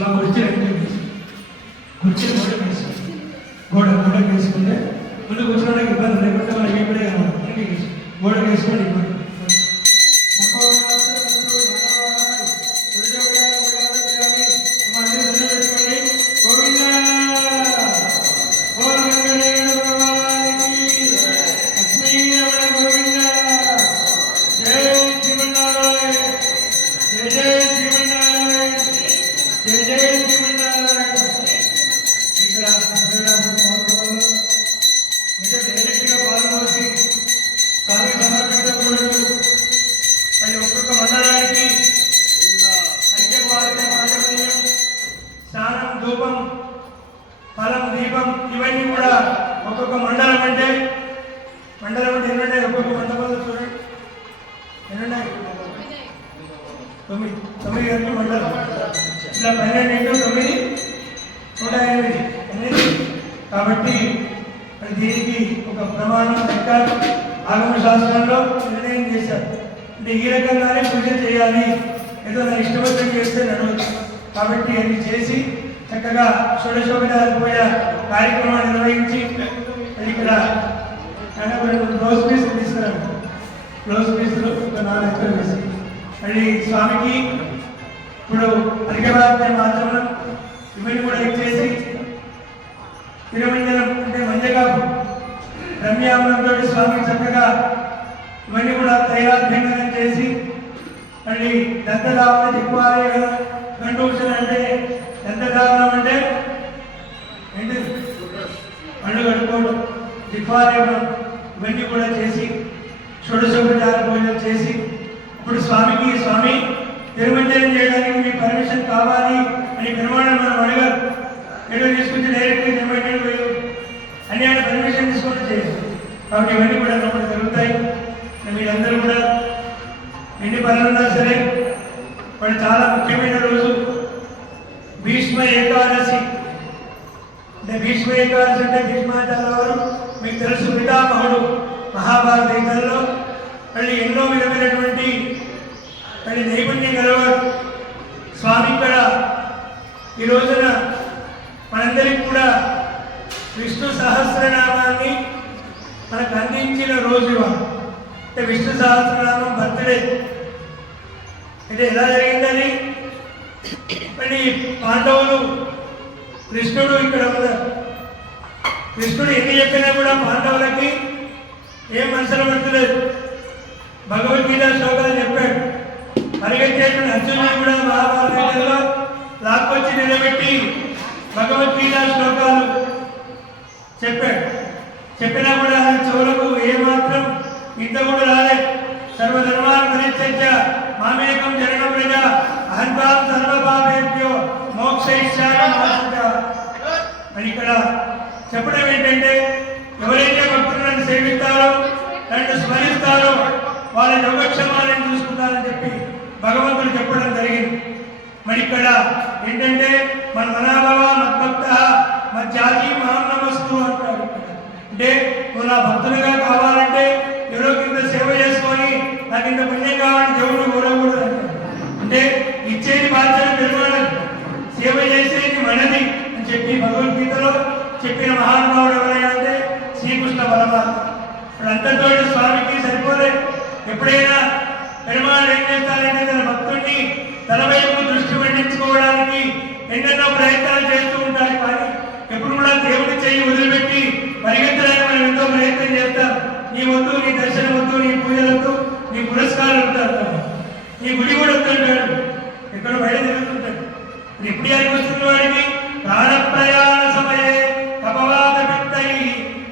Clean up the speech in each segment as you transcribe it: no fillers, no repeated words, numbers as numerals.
ఇలా కుర్చీ కుర్చీ గోడకు వేసుకుంటే ముందు కూర్చోడానికి ఇబ్బంది లేకుంటే మనకి ఎప్పుడే గోడకు వేసుకొని ఇబ్బంది. ఫలం దీపం ఇవన్నీ కూడా ఒక్కొక్క మండలం అంటే ఎన్నున్నాయి? ఒక్కొక్క మండలంలో చూడండి ఎన్నున్నాయి? 9 గంటల మండలం. ఇలా 12 into 9 108. కాబట్టి దీనికి ఒక ప్రమాణం ఆగమ శాస్త్రంలో నిర్ణయం చేశారు. అంటే ఈ రకంగానే పూజ చేయాలి, ఏదో నా ఇష్టపడి చేస్తే నడవదు. కాబట్టి అది చేసి చక్కగా షోడశోపచార పూజ కార్యక్రమాన్ని నిర్వహించి ఇక్కడ బ్లౌజ్ పీసులు తీసుకురాము. బ్లౌజ్ పీసులు ఒక 4 ఎకరాలు వేసి మళ్ళీ స్వామికి ఇప్పుడు అధికవాద్యం మాత్రం ఇవన్నీ కూడా ఇచ్చేసి తిరుమంజనం అంటే మంజకాపు రమ్యామనంతో స్వామికి చక్కగా ఇవన్నీ కూడా తైలాభ్యంగనం చేసి మళ్ళీ దంతధావనం ఎక్కువాలి కదా. కంటూషన్ అంటే దంతధావనం అంటే ఏంటి? పండు కట్టుకోవడం, దిక్వారేవడం ఇవన్నీ కూడా చేసి షోడశోపచార పూజలు చేసి ఇప్పుడు స్వామి తిరుమంజనం చేయడానికి మీ పర్మిషన్ కావాలి అని నిర్మాణం మనం అడగారు. ఏదో తీసుకొచ్చి డైరెక్ట్గా తిరుమంజనం వేయదు అని ఆయన పర్మిషన్ తీసుకొని చేయాలి. కాబట్టి ఇవన్నీ కూడా లోపల జరుగుతాయి. మీరందరూ కూడా ఎన్ని పనులున్నా సరే వాడు చాలా ముఖ్యమైన రోజు భీష్మ ఏకాదశి. అంటే భీష్మ ఏకాదశి అంటే భీష్మాచార్యుల వారు మీకు తెలుసు, పితామహుడు మహాభారత యుద్ధంలో మళ్ళీ ఎన్నో విధమైనటువంటి మళ్ళీ నైపుణ్యం గలవారు. స్వామి ఇక్కడ ఈ రోజున మనందరికీ కూడా విష్ణు సహస్రనామాన్ని మనకు అందించిన రోజు. అంటే విష్ణు సహస్రనామం బర్త్డే అంటే ఎలా జరిగిందని మళ్ళీ పాండవులు కృష్ణుడు ఇక్కడ ఉన్నారు. కృష్ణుడు ఎన్ని చెప్పినా కూడా పాండవులకి ఏం మనసులో పడుతులేదు. భగవద్గీత శ్లోకాలు చెప్పాడు. పరిగెత్తేటువంటి అర్జునుడు కూడా మహాభారతంలో లాక్కొచ్చి నిలబెట్టి భగవద్గీత శ్లోకాలు చెప్పాడు. చెప్పినా కూడా ఆయన చెవులకు ఏమాత్రం ఇంత కూడా రాలే. సర్వధర్మాన్ పరిత్యజ్య మామేకం శరణం వ్రజ అహంతాం సర్వపాపేభ్యో మోక్షయిష్యామి మా శుచః అని ఇక్కడ చెప్పడం ఏంటంటే, ఎవరైతే భక్తులు నన్ను సేవిస్తారో, నన్ను స్మరిస్తారో వాళ్ళ యోగక్షేమాలను చూసుకుంటారని చెప్పి భగవంతుడు చెప్పడం జరిగింది. మరి ఇక్కడ ఏంటంటే మన మనాభవ మద్భక్త మధ్యాజీ మాం నమస్తు అంటారు. అంటే నువ్వు నా భక్తులుగా కావాలంటే ఎవరో కింద సేవ చేసుకొని నాకు ఇంత పుణ్యం కావాలని దేవుడు కోరకూడదు అంటారు. అంటే ఇచ్చేది బాధ్యత పెరుమాళది, సేవ చేసేది మనది అని చెప్పి భగవద్గీతలో చెప్పిన మహానుభావుడు ఎవరైనా అంటే శ్రీకృష్ణ పరమాత్మ. ఇప్పుడు అంతతో స్వామికి సరిపోలే. ఎప్పుడైనా పెరుమాళ్ ఏం చేస్తారంటే తన భక్తుడిని తన వైపు దృష్టి పట్టించుకోవడానికి ఎన్నెన్నో ప్రయత్నాలు చేస్తూ ఉంటారు. కానీ ఎప్పుడు కూడా దేవుడి చెయ్యి వదిలిపెట్టి పరిగెత్తడానికి మనం ఎంతో ప్రయత్నం చేస్తాం. నీ వద్దు, నీ దర్శనం వద్దు, నీ పూజలొద్దు, నీ పురస్కారాలు వద్దు, నీ గుడి కూడా వద్దంటాడు. ఎక్కడ బయట తిరుగుతుంటాడు. ఎప్పుడు యారికి వస్తున్న వాడికి ప్రాణ ప్రయాణ సమయే కపవాత పిత్తై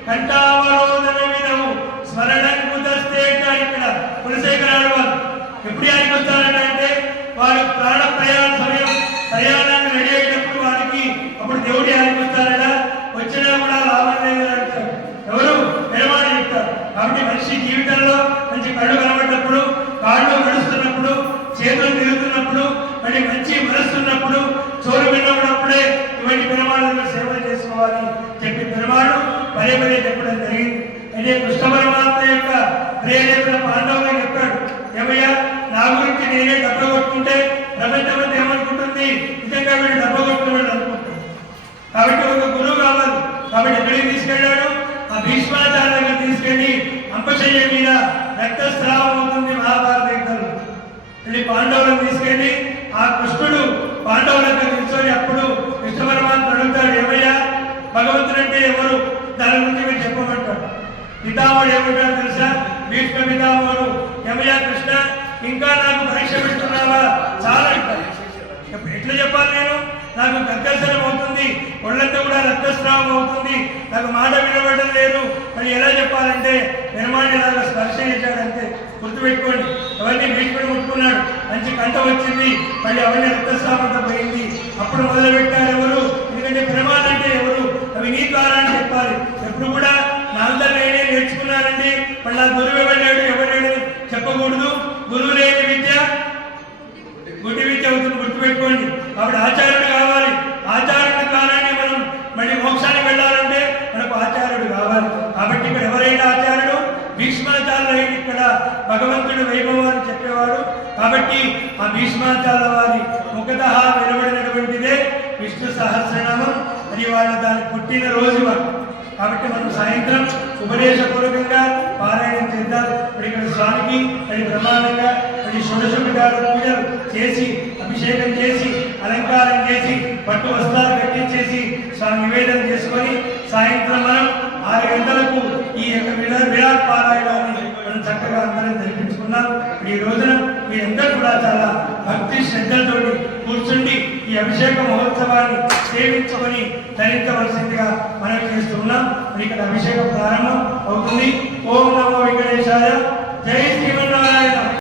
కంఠావరోధన వినవు స్మరణం కుదస్తే ఇక్కడ కులశేఖరాడు వారు ఎప్పుడు యారికి వస్తారంటే వారు ప్రాణ ప్రయాణ సమయం ప్రయాణాన్ని రెడీ అయినప్పుడు వారికి అప్పుడు దేవుడి యారికి వస్తారట. వచ్చినా కూడా లాభం లేదని అంటారు. ఎవరు నిర్మాణం చెప్తారు. కాబట్టి మనిషి జీవితంలో మంచి కళ్ళు కనబడ్డప్పుడు, కాళ్ళు నడుస్తున్నప్పుడు, చేతులు తిరుగుతున్నప్పుడు, మరి మంచి మనస్సు ఉన్నప్పుడు, చోరు విన్నప్పుడే ఇవన్నీ పెరుమాళ్ళను సేవ చేసుకోవాలి చెప్పి పెరుమాళ్ళు పదే పదే చెప్పడం జరిగింది. అయితే కృష్ణ పరమాత్మ యొక్క ప్రేరేపణ పాండవులు చెప్పాడు. ఏమయ్యా, నా గురించి నేనే దెబ్బ కొట్టుకుంటే ప్రపంచమంతా ఏమనుకుంటుంది, నిజంగా ఇంకా వీడు డబ్బ కొట్టుకున్నాడు అనుకుంటాడు. కాబట్టి ఒక గురువు కావాలి. కాబట్టి ఎక్కడికి తీసుకెళ్ళాడు? ఆ భీష్మాచార్య దగ్గర తీసుకెళ్లి అంపశయ్య మీద రక్తస్రావం అవుతుంది మహాభారత యుద్ధంలో. వెళ్ళి పాండవులను తీసుకెళ్లి ఆ కృష్ణుడు పాండవుల దగ్గర నిల్చొని అప్పుడు కృష్ణ పరమాత్మ అడుగుతాడు, ఏమయ్యా భగవంతుడు అంటే ఎవరు, దాని గురించి మీరు చెప్పమంటాడు. పితామహుడు ఏమంటాడు తెలుసా? భీష్మ పితామహుడు, ఏమయ్యా కృష్ణ ఇంకా నాకు పరీక్ష పెడుతున్నావా, చాలా ఎట్లా చెప్పాలి నేను, నాకు గర్గసనం అవుతుంది, ఒళ్ళంతా కూడా రక్తస్రావం అవుతుంది, నాకు మాట వినబడడం లేదు, మరి ఎలా చెప్పాలంటే నిర్మాణ్యలాగా స్పర్శ చేశాడంటే గుర్తుపెట్టుకోండి. అవన్నీ భీష్ముడు ముట్టుకున్నాడు, మంచి కంట వచ్చింది, మళ్ళీ అవన్నీ రక్తస్రావంతో పోయింది. అప్పుడు మొదలు పెట్టారు ఎవరు, ఎందుకంటే ప్రమాదం అంటే ఎవరు, అవి నీ ద్వారా అని చెప్పాలి. ఎప్పుడు కూడా నా అందరూ నేనే నేర్చుకున్నానండి, మళ్ళీ ఆ గురువు ఎవరు ఎవరు చెప్పకూడదు. గురువు లేని విద్య గుడ్డి విద్య అవుతుంది, గుర్తుపెట్టుకోండి. కాబట్టి ఆచార్యుడు కావాలి. ఆచార్యుడి ద్వారానే మనం మళ్ళీ మోక్షానికి వెళ్ళాలంటే మనకు ఆచార్యుడు కావాలి. కాబట్టి ఇక్కడ ఎవరైనా ఆచార్యుడు భీష్మాచార్యులు ఇక్కడ భగవంతుడి వైభవాన్ని చెప్పేవాడు. కాబట్టి ఆ భీష్మాచార్యుల వారి ముఖతః వెలువడినటువంటిదే విష్ణు సహస్రనామం. అది వాళ్ళ దాని పుట్టిన రోజు వారు. కాబట్టి మనం సాయంత్రం ఉపదేశపూర్వకంగా పారాయణం చేద్దాం. ఇక్కడ స్వామికి అది బ్రహ్మాండంగా అది షోడశోపచార పూజలు చేసి అభిషేకం చేసి అలంకారం చేసి పట్టు వస్త్రాలు కట్టించేసి స్వామి నివేదన చేసుకొని సాయంత్రం మనం 6 గంటలకు ఈ యొక్క విరాట్ పారాయణాన్ని మనం చక్కగా అందరం జరిపించుకున్నాం. ఈ రోజున మీరందరూ కూడా చాలా భక్తి శ్రద్ధలతోటి కూర్చుండి ఈ అభిషేక మహోత్సవాన్ని సేవించుకొని ధరించవలసిందిగా మనం చేస్తున్నాం. ఇక్కడ అభిషేకం ప్రారంభం అవుతుంది. ఓం నమో వెంకటేశాయ. జై శ్రీమన్